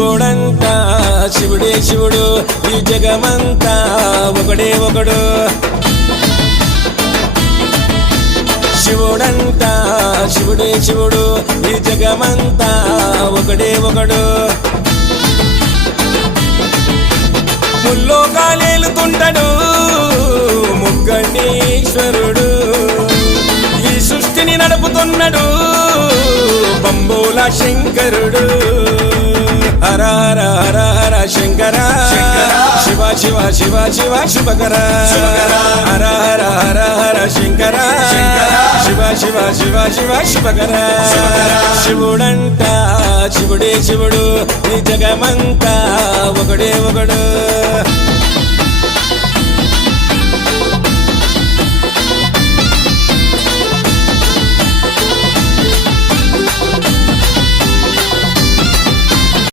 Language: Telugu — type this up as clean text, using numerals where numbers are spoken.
శివుడంతా శివుడే శివుడు ఈ జగమంతా ఒకడే ఒకడు శివుడంతా శివుడే శివుడు ఈ జగమంతా ఒకడే ఒకడు ముల్లోకాలేలుతుంటాడు ముగ్గణీశ్వరుడు ఈ సృష్టిని నడుపుతున్నాడు బంబోల శంకరుడు హర హర హర హర శంకర శివ శివ శివ శివ శుభకర హర హర హర హర శంకర శివ శివ శివ శివ శుభకర శివుడంట శివుడే శివుడు ఈ జగమంతా ఒకడే ఒకడు